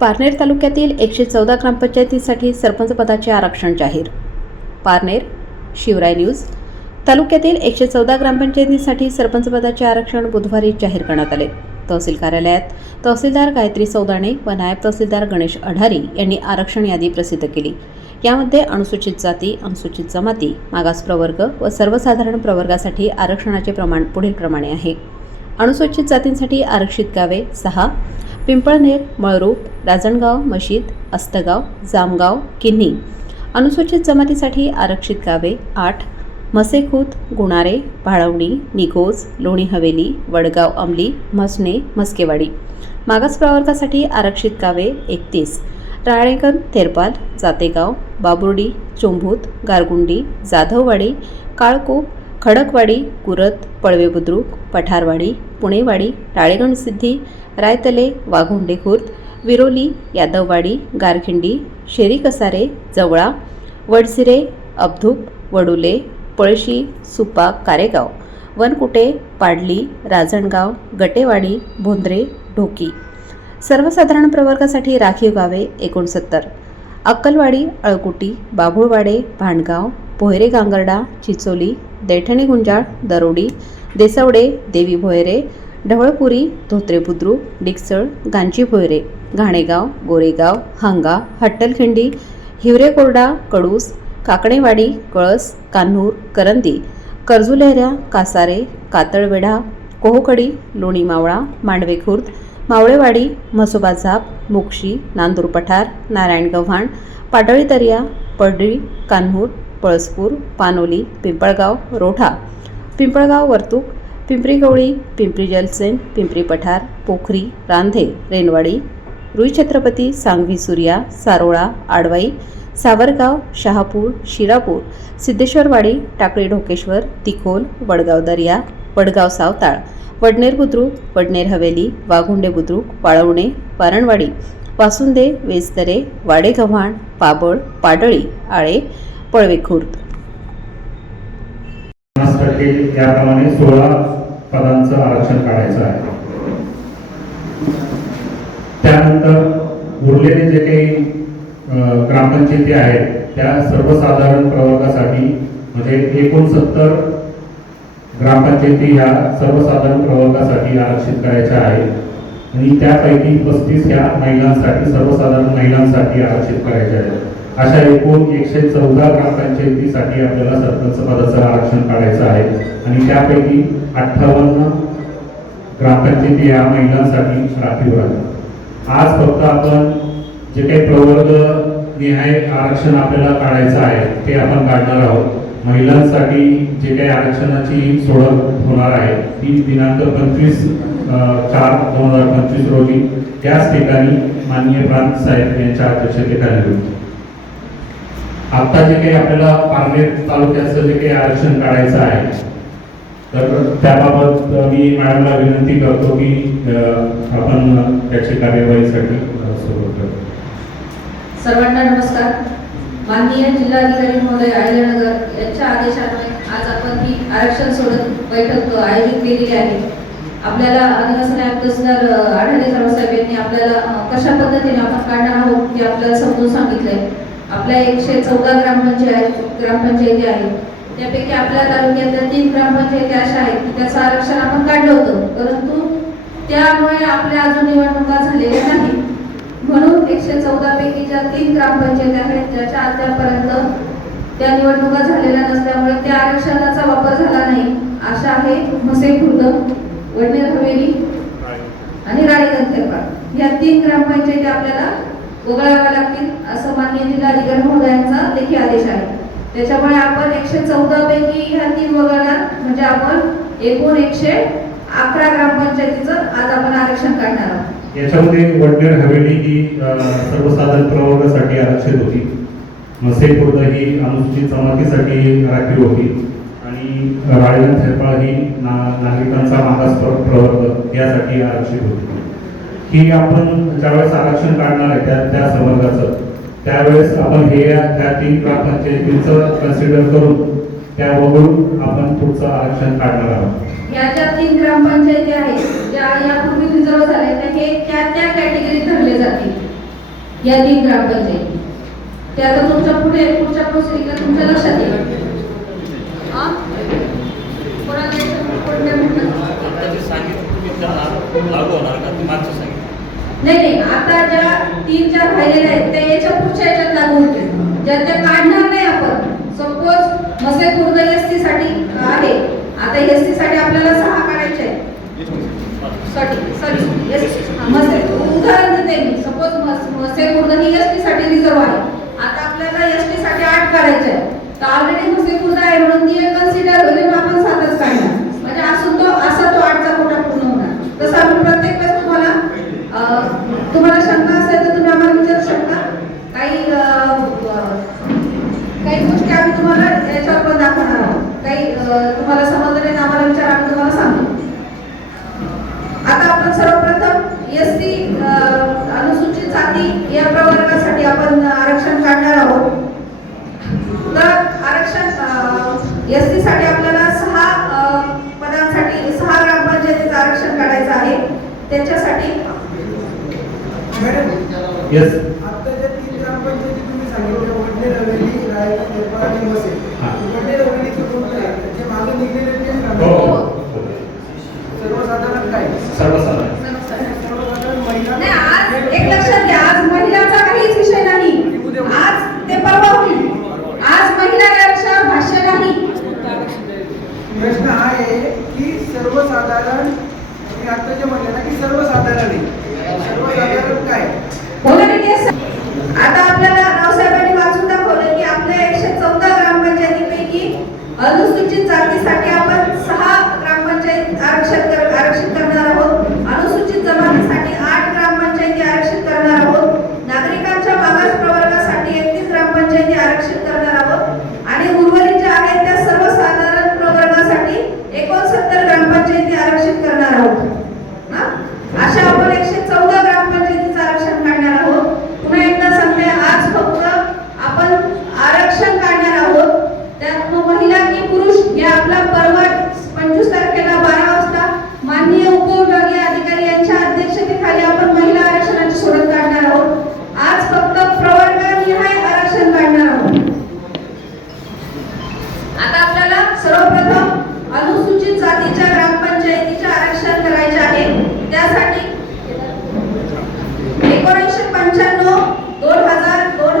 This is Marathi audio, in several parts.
पारनेर तालुक्यातील एकशे चौदा ग्रामपंचायतीसाठी सरपंच पदाचे आरक्षण जाहीर. पारनेर शिवराय न्यूज. तालुक्यातील एकशे चौदा ग्रामपंचायतीसाठी सरपंच पदाचे आरक्षण बुधवारी जाहीर करण्यात आले. तहसील कार्यालयात तहसीलदार गायत्री सौदाणे व नायब तहसीलदार गणेश अढारी यांनी आरक्षण यादी प्रसिद्ध केली. यामध्ये अनुसूचित जाती अनुसूचित जमाती मागास प्रवर्ग व सर्वसाधारण प्रवर्गासाठी आरक्षणाचे प्रमाण पुढीलप्रमाणे आहे. अनुसूचित जातींसाठी आरक्षित गावे सहा पिंपळनेर मळरूप राजणगाव मशीद अस्तगाव जामगाव किन्ही. अनुसूचित जमातीसाठी आरक्षित गावे आठ. मसेखूत गुणारे भाळवणी निगोज लोणी हवेली वडगाव अंबली म्हसणे मस्केवाडी मागास प्रवर्गासाठी आरक्षित गावे एकतीस. राळेगण थेरपाल जातेगाव बाबुर्डी चोंभूत गारगुंडी जाधववाडी काळकोप खडकवाडी कुरत पळवे बुद्रुक पठारवाडी पुणेवाडी राळेगण सिद्धी रायतले वाघोंडे खुर्द विरोली यादववाडी गारखिंडी शेरी कसारे जवळा वडसिरे अबधूप वडुले पळशी सुपा कारेगाव वनकुटे पाडली राजणगाव गटेवाडी भोंद्रे ढोकी. सर्वसाधारण प्रवर्गासाठी राखीव गावे एकोणसत्तर. अक्कलवाडी अळकुटी बाभुळवाडे भांडगाव भोयरे गांगर्डा चिचोली दैठणी गुंजाळ दरोडी देसवडे देवी भोयरे ढवळपुरी धोत्रे बुद्रुक डिकसळ गांची भोयरे घाणेगाव गोरेगाव हांगा हट्टलखिंडी हिवरेकोरडा कडूस काकणेवाडी कळस कान्हूर करंदी कर्जुलेहऱ्या कासारे कातळवेढा कोहोकडी लोणी मावळा मांडवे खुर्द मावळेवाडी म्हसोबा झाप मुक्षी नांदूर पठार नारायण गव्हाण पाटळी दर्या पडळी कान्हूर पळसपूर पानोली पिंपळगाव रोठा पिंपळगाव वर्तुक पिंपरी गवळी पिंपरी जलसेन पिंपरी पठार पोखरी रांधे रेनवाडी रुई छत्रपती सांगवी सूर्या सारोळा आडवाई सावरगाव शहापूर शिरापूर सिद्धेश्वरवाडी टाकळी ढोकेश्वर तिखोल वडगाव दर्या वडगाव सावताळ वडनेर बुद्रुक वडनेर हवेली वाघुंडे बुद्रुक वाळवणे वारणवाडी वासुंदे वेस्तरे वाडेगव्हाण पाबळ पाडळी आळे पळवे खुर्द. पन्नास त्याप्रमाणे सोळा पदांचं आरक्षण काढायचं आहे. त्यानंतर उरलेले जे काही ग्रामपंचायती आहेत त्या सर्वसाधारण प्रवर्गासाठी म्हणजे एकोणसत्तर ग्रामपंचायती ह्या सर्वसाधारण प्रवर्गासाठी आरक्षित करायच्या आहेत. आणि त्यापैकी पस्तीस ह्या महिलांसाठी सर्वसाधारण महिलांसाठी आरक्षित करायच्या आहेत. अशा एकूण एकशे चौदा ग्रामपंचायतीसाठी आपल्याला सरपंच पदाचं आरक्षण काढायचं आहे. आणि त्यापैकी अठ्ठावन्न ग्रामपंचायती या महिलांसाठी राखीव राहतात आज फक्त आपण जे काही प्रवर्ग निहाय आरक्षण आपल्याला काढायचं आहे ते आपण काढणार आहोत. महिलांसाठी जे काही आरक्षणाची सोडत होणार आहे ती दिनांक पंचवीस चार दोन हजार पंचवीस रोजी त्याच ठिकाणी माननीय प्रांत साहेब यांच्या अध्यक्षतेखाली होती आता जे काही आपल्याला पारनेर तालुक्याचं जे काही आरक्षण काढायचं आहे तर त्याबाबत मी मॅडमला विनंती करतो की आपण त्याची कार्यवाहीसाठी अ, सुरुवात करू. सर्वांना नमस्कार. माननीय जिल्हाधिकारी महोदय अहिल्यानगर यांच्या आदेशाने आज आपण ही आरक्षण सोडत बैठक आयोजित केलेली आहे. आपल्याला आदिवासी नायब तहसीलदार आढळले साहेब यांनी आपल्याला कशा पद्धतीने आपण काढणार आहोत ते आपल्याला समजून सांगितलंय. आपल्या एकशे चौदा ग्रामपंचायत ग्रामपंचायती आहेत. त्यापैकी आपल्या तालुक्यातल्या तीन ग्रामपंचायती अशा आहेत की त्याचं आरक्षण आपण काढलं होतं. परंतु त्यामुळे आपल्या अजून निवडणुका झालेल्या नाही म्हणून एकशे चौदा पैकी ज्या तीन ग्रामपंचायती आहेत ज्याच्या अद्यापर्यंत त्या निवडणुका झालेल्या नसल्यामुळे त्या आरक्षणाचा वापर झाला नाही अशा आहे म्हसे खुर्द वडनेर हवेली आणि राळेगण या तीन ग्रामपंचायती आपल्याला वगळाव्या लागतील असं माननीय जिल्हाधिकारी महोदयांचा देखील आदेश आहे. त्याच्यामुळे आपण एकशे चौदा पैकी ह्या तीन वगळणार म्हणजे आपण एकूण एकशे अकरा ग्रामपंचायतीचं आज आपण आरक्षण काढणार आहोत. याच्यामध्ये वडनेर हवेली ही सर्वसाधारण प्रवर्गासाठी आरक्षित होती. मसेखुर्द ही अनुसूचित जमातीसाठी राखीव होती. आणि राळेगण थेरपाळ ही ना नागरिकांचा मागास प्रवर्ग यासाठी आरक्षित होती. की आपण ज्यावेळेस आरक्षण काढणार आहे त्या त्या समाजाचं त्यावेळेस आपण हे त्या तीन ग्रामपंचायतींचं कन्सिडर करून त्या वगळून आपण पुढचं आरक्षण काढणार आहोत. या ज्या तीन ग्रामपंचायती आहेत ज्या यापूर्वी रिझर्व झाल्या त्या हे त्या त्या कॅटेगरीत धरले जातील. या तीन ग्रामपंचायती. त्या आता तुमच्यापुढे पुढच्या प्रोसिडिंगला तुमच्या लक्षात येईल. कोणाला लागू होणार का? मागचं सांगितलं. नाही नाही आता ज्या तीन चार राहिलेल्या आहेत त्या याच्या पुढच्या याच्यात लागू होतील. ज्या त्या काढणार नाही आपण suppose Mase Khurd S C साठी आहे. आता एस सी साठी आपल्याला सहा काढायचे आहे सॉरी सॉरी एस उदाहरण देते मी. सपोज मसे खुर्द ही एस टी साठी रिझर्व आहे. आता आपल्याला एस टी साठी आठ काढायचे आहेत. तर ऑलरेडी मसे खुर्द आहे म्हणून ती कन्सिडर होईल आपण सातच काढणार. म्हणजे असून तो असा तो आठचा कोटा पूर्ण होणार. तसा आपण प्रत्येक वेळेस तुम्हाला तुम्हाला शंका असेल तर तुम्ही आम्हाला विचारू शकता. काही काही गोष्टी आम्ही तुम्हाला याच्यावर पण दाखवणार आहोत. काही तुम्हाला समजलं नाही आम्हाला विचार आम्ही तुम्हाला सांगू. आता आपण सर्वप्रथम एस सी अनुसूचित जाती या प्रवर्गासाठी आपण आरक्षण काढणार आहोत. तर आरक्षण एस सी साठी आपल्याला सहा पदांसाठी सहा ग्रामपंचायतीचं आरक्षण काढायचं आहे. त्याच्यासाठी Yes. gente एकोणीसशे पंच्याण्णव दोन हजार दोन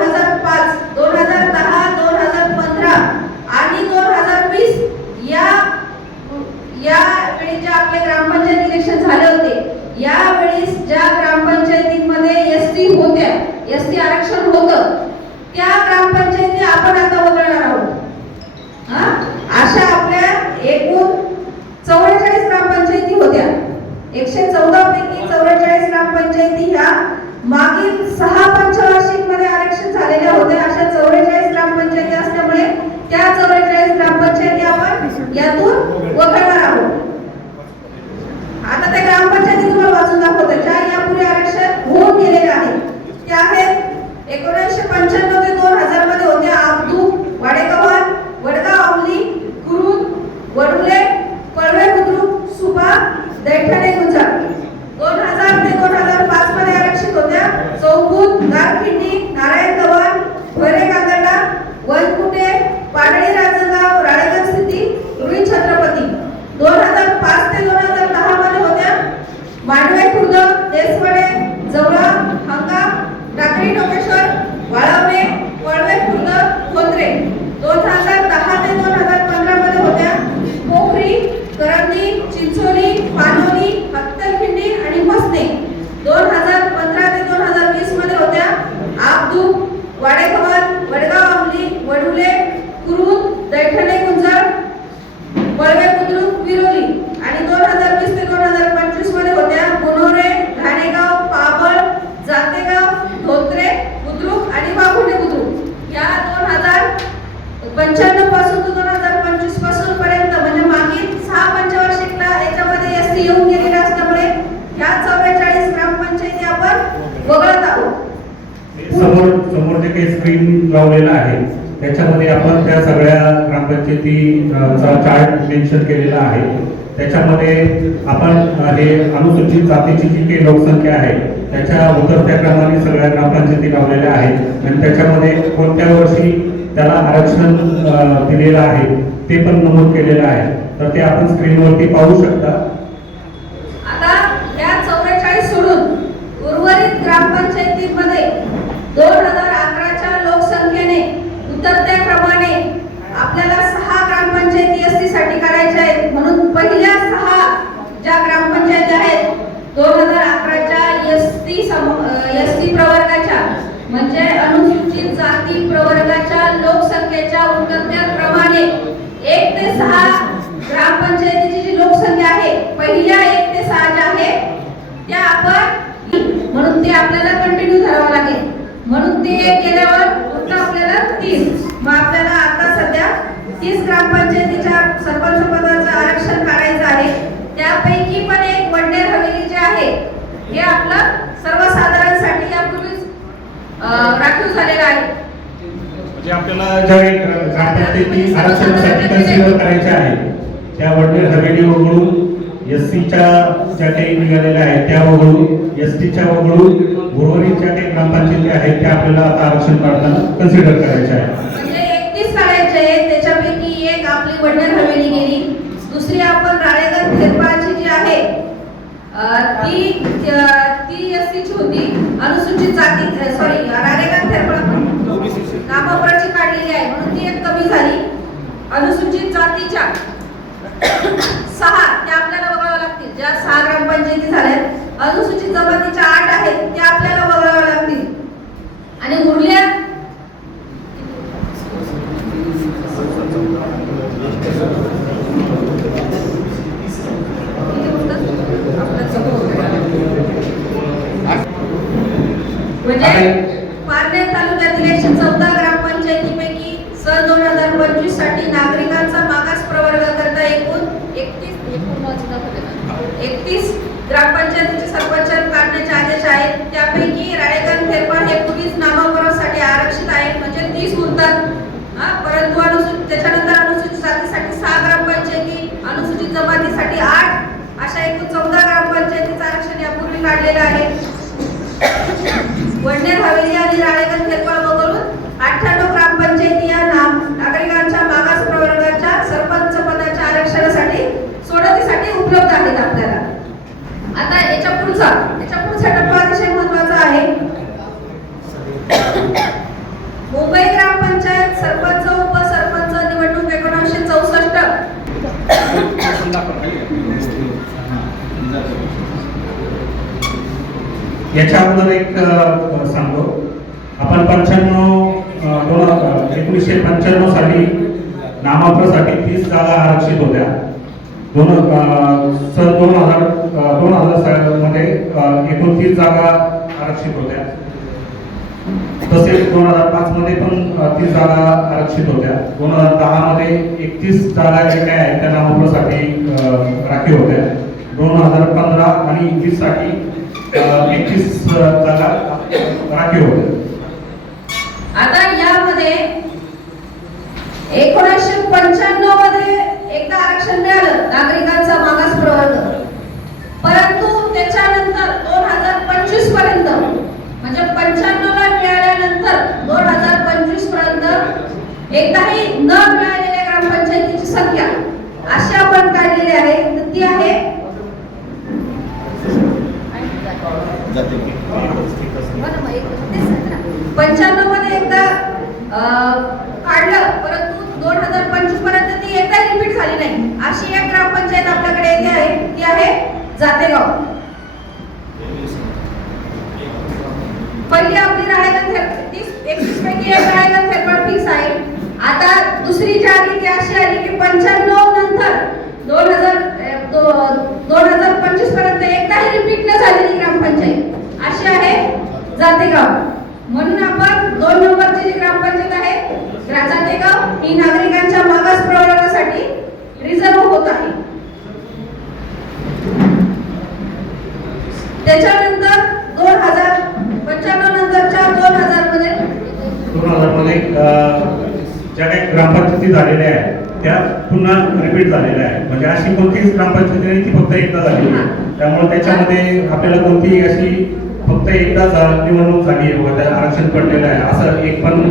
यातून वगळणार आहोत. आता त्या ग्रामपंचायती तुम्हाला वाचून दाखवतो. ज्या यापूर्वी आरक्षण होऊन गेलेले आहे त्या आहेत एकोणीसशे Manuel समोर समोर जे काही स्क्रीन लावलेलं आहे त्याच्यामध्ये आपण त्या सगळ्या ग्रामपंचायती चार्ट मेन्शन केलेला आहे. त्याच्यामध्ये आपण हे अनुसूचित जातीची जी काही लोकसंख्या आहे त्याच्या उतरत्या क्रमाने सगळ्या ग्रामपंचायती लावलेल्या आहेत. आणि त्याच्यामध्ये कोणत्या वर्षी त्याला आरक्षण दिलेलं आहे ते पण नमूद केलेलं आहे. तर ते आपण स्क्रीनवरती पाहू शकता. आता या चौवेचाळीस सोडून उर्वरित ग्रामपंचायतीमध्ये दोन हजार अकराच्या लोकसंख्येने उतरत्याप्रमाणे आपल्याला सहा ग्रामपंचायती एसटीसाठी करायच्या आहेत. म्हणून पहिल्या सहा ज्या ग्रामपंचायती आहेत दोन हजार अकराच्या एसटी एसटी प्रवर्गाच्या म्हणजे अनुसूचित जाती प्रवर्गाच्या लोकसंख्येच्या उतरत्याप्रमाणे एक ते सहा ग्रामपंचायतीची जी लोकसंख्या आहे पहिल्या एक ते सहा ज्या आहे त्या आपण म्हणून ते आपल्याला कंटिन्यू धरावं लागेल म्हणून ते एक केल्यावर पुन्हा आपल्याला तीस मग आपल्याला आता सध्या तीस ग्रामपंचायतीच्या सरपंच पदाचं आरक्षण काढायचं आहे. त्यापैकी पण एक वडनेर हवेली जे आहे हे आपलं सर्वसाधारणसाठी यापूर्वीच राखीव झालेलं आहे. म्हणजे आपल्याला ज्या ग्रामपंचायती आरक्षणासाठी कन्सिडर त्या वडनेर हवेली वगळून एस सीच्या ज्या काही निघालेल्या आहेत त्या वगळून एस टीच्या वगळून उर्वरित काही ग्रामपंचायती आहेत त्या आपल्याला आता आरक्षण काढताना कन्सिडर करायचे म्हणजे एकतीस काढायचे आहेत त्याच्यापैकी एक आपली वडनेर हवेली गेली. दुसरी आपण राळेगण फेरफारची जी आहे ती ती एस होती. अनुसूचित जाती सॉरी राळेगण फेरफार नामावराची काढलेली आहे म्हणून ती एक कमी झाली. अनुसूचित जातीच्या सहा त्या आपल्याला वगळाव्या लागतील. ज्या सहा ग्रामपंचायती झाल्यात अनुसूचित जमातीच्या आठ आहेत त्या आपल्याला वगळाव्या लागतील. आणि उरल्या? म्हणजे पारनेर तालुक्यातील एकशे चौदा ग्रामपंचायतीपैकी सन दोन हजार पंचवीससाठी नागरिकांचा मागास प्रवर्ग करता एकूण एकतीस एकतीस ग्रामपंचायतीचे सरपंच काढण्याचे आदेश आहेत त्यापैकी राळेगण फेरफार हे पूर्वीच नामांकनासाठी आरक्षित आहेत म्हणजे तीस उरतात हा, परंतु अनुसूचित त्याच्यानंतर अनुसूचित जातीसाठी सहा ग्रामपंचायती अनुसूचित जमातीसाठी आठ अशा एकूण चौदा ग्रामपंचायतीचं आरक्षण यापूर्वी काढलेला आहे. वडनेर हवेली आणि राळेगण फेरफार वगळून अठ्ठ्याण्णव ग्रामपंचायती या नाम नागरिकांच्या मागास प्रवर्गाच्या सरपंच पदाच्या आरक्षणासाठी सोडतीसाठी उपलब्ध आहेत आपल्याला आता याच्या पुढचा याच्या पुढचा टप्पा अतिशय महत्त्वाचा आहे मुंबई ग्रामपंचायत सरपंच उपसरपंच निवडणूक एकोणीसशे चौसष्ट याच्या अगोदर एक सांगतो. आपण पंच्याण्णव दोन हजार- एकोणीसशे पंच्याण्णव साली नामांतरासाठी तीस जागा आरक्षित होत्या. दोन सर सन दोन हजार दोन हजार सालमध्ये एकोणतीस तीस जागा आरक्षित होत्या. तसेच दोन हजार पाच मध्ये पण तीस जागा आरक्षित होत्या. दोन हजार दहा मध्ये एकतीस जागा जे काय आहेत त्या नामांतरासाठी राखीव होत्या. दोन हजार पंधरा आणि एकवीससाठी एकवीस जागा राखीव होत्या आता यामध्ये एकोणीसशे पंच्याण्णवमध्ये एकदा आरक्षण मिळालं नागरिकांचा मागास प्रवर्ग. परंतु त्याच्यानंतर दोन हजार पंचवीसपर्यंत म्हणजे पंच्याण्णव ला मिळाल्यानंतर दोन हजार पंचवीसपर्यंत एकदाही न मिळालेल्या ग्रामपंचायतीची संख्या अशी आपण काढलेली आहे. ती आहे पंच्याण्णवमध्ये एकदा काढलं परंतु दोन हजार पंचवीसपर्यंत ती एकदा रिपीट झाली नाही. अशी एक ग्रामपंचायत आपल्याकडे येथे आहे ती आहे जातेगाव. पहिली आपली राळेगण तीस एकतीस पैकी एक राळेगण फेरफार फिक्स आहे. आता दुसरी जी आली ती अशी आली की पंच्याण्णव नंतर दोन हजार अं, दो- दोन हजार पंचवीसपर्यंत एकदाही झालेली ग्रामपंचायत. अशी आहे जातेगाव. म्हणून आपण दोन नंबरची जी ग्रामपंचायत आहे जातेगाव ही नागरिकांच्या मागास प्रवर्गासाठी रिझर्व होत आहे. त्याच्यानंतर दोन हजार पंच्याण्णव नंतरच्या दोन हजारमध्ये दोन हजारमध्ये ज्या काही ग्रामपंचायती झालेल्या आहेत त्या पुन्हा रिपीट झालेल्या आहेत म्हणजे अशी कोणतीच ग्रामपंचायत नाही ती फक्त एकदा झालेली आहे. त्यामुळे त्याच्यामध्ये आपल्याला कोणतीही अशी फक्त एकदा निवडणूक झाली आहे व त्या आरक्षण पडलेलं आहे. असं एक पण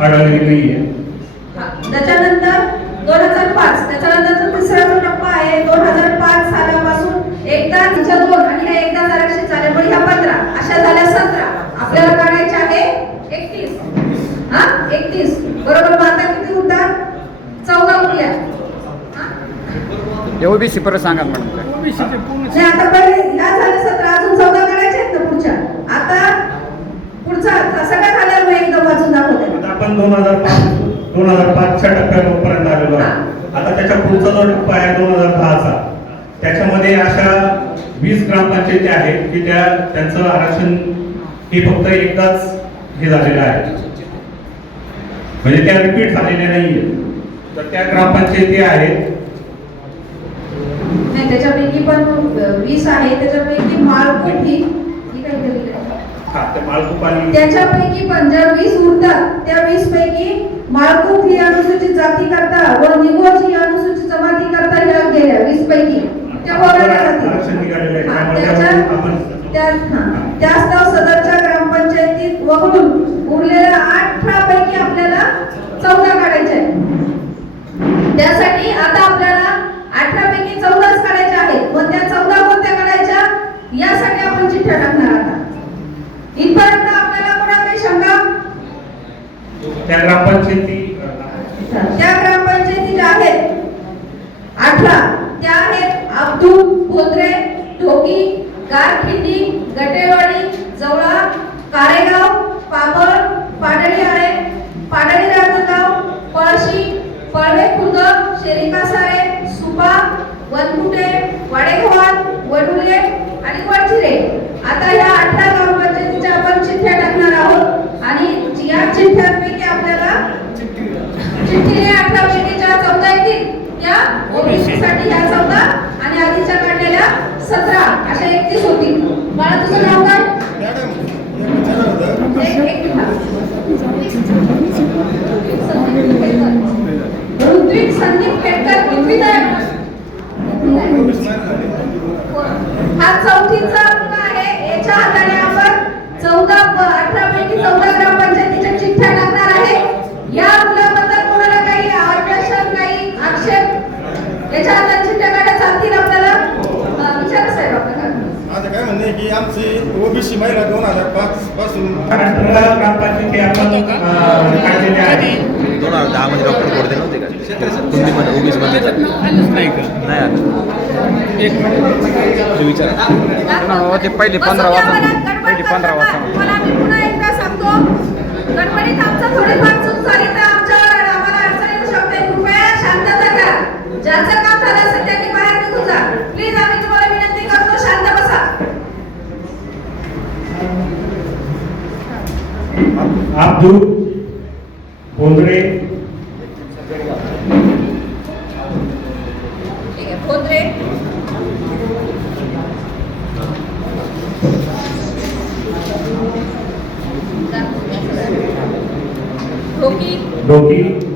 आढळलेली नाही आहे त्याच्यानंतर दोन हजार पाच त्याच्यानंतर तिसरा जो टप्पा आहे दोन हजार पाच सालापासून एकदा तिच्या दोन आणि एकदाच आरक्षण झाल्यामुळे ह्या पंधरा अशा झाल्या सतरा आपल्याला काढायचे आहे एकतीस हा एकतीस बरोबर मग आता किती उरतात चौदा उरल्या हा? ओबीसी परत सांगा मॅडम काय नाही आता पहिले ह्या सतरा अजून चौदा काढायचे आहेत ना पुढच्या. आता पुढचा सगळ्या झाल्यावर मग एकदम वाचून दाखवते. आता आपण दोन हजार पाच दोन हजार पाचच्या टप्प्यापर्यंत आलेलो आहे. आता त्याच्या पुढचा जो टप्पा आहे दोन हजार दहाचा त्याच्यामध्ये अशा वीस ग्रामपंचायती आहेत की त्या त्यांचं आरक्षण हे फक्त एकदाच हे झालेलं आहे. म्हणजे त्या रिपीट झालेल्या नाहीये. तर त्या ग्रामपंचायती आहेत नाही त्याच्यापैकी पण वीस आहे त्याच्यापैकी माळकोट आणि त्याच्यापैकी पण ज्या वीस उरतात त्या वीस पैकी माळकूप ही अनुसूचित जाती करता व निगोज ही अनुसूचित जमाती करता ह्या गेल्या वीस पैकी त्या वगळल्या जातील त्यास्तव सदरच्या ग्रामपंचायतीत वगळून उरलेल्या अठरा पैकी आपल्याला चौदा काढायचे आहे त्यासाठी आता आपल्याला अठरा पैकी चौदाच काढायच्या आहेत मग त्या चौदा कोणत्या काढायच्या यासाठी आपण चिठ्ठ्या टाकणार आता. इथपर्यंत आपल्याला कोणा काही शंका? त्या ग्रामपंचायती. त्या ग्रामपंचायती ज्या आहेत अठरा त्या आहेत अब्दूल बोत्रे ढोकी गारखिंडी गटेवाडी जवळा कारेगाव पाबळ पाडळी आळे पाडळी राजगाव पळशी पळवे खुर्द शेरिका सारे सुपा वनकुटे वाडेगव्हाण वडुले आणि वडचिरे आता या अठरा ग्रामपंचायतीच्या आपण चिठ्ठ्या टाकणार आहोत आणि या चिठ्ठ्यांपैकी आपल्याला चिठ्ठीने अठरा पैकी ज्या चौदा येतील त्या ओबीसी साठी ह्या चौदा आणि आधीच्या काढलेल्या सतरा अशा एकतीस होतील मला तुझं नाव काय मॅडम एक विचारलं होतं एक- एक ऋत्विक संदीप आहे हा चौथीचा मुलगा आहे. याच्या हाताने आपण चौदा अठरा पैकी चौदा ग्रामपंचायतीच्या चिठ्ठ्या टाकणार आहे. या मुलाबद्दल कोणाला काही आकर्षण काही आक्षेप? याच्या हातात चिठ्ठ्या काढ्या चालतील आपल्याला. विचारा साहेब माझं काय म्हणणं की आमची ओबीसी महिला दोन हजार पाच पासून महाराष्ट्र ग्रामपंचायती आपण दोन हजार दहा मध्ये डॉक्टर कोरडे नव्हते का कुंडीमध्ये ओबीसी मध्ये नाही का? नाही आलं. एक मिनिट. विचारा. ते पहिले पंधरा वाजता. पहिले पंधरा. वाजता. तुम्हाला मी पुन्हा एकदा सांगतो गडबडीत आमचं थोडीफार चूक झाली तर आमच्यावर आम्हाला अडचण येऊ शकते कृपया शांतता करा ज्याचं काम झालं असेल त्यांनी बाहेर निघून जा प्लीज आम्ही तुम्हाला विनंती करतो शांत बसा अब्दुल बोंद्रे ठीक आहे खोत्रे डोकी. डोकी.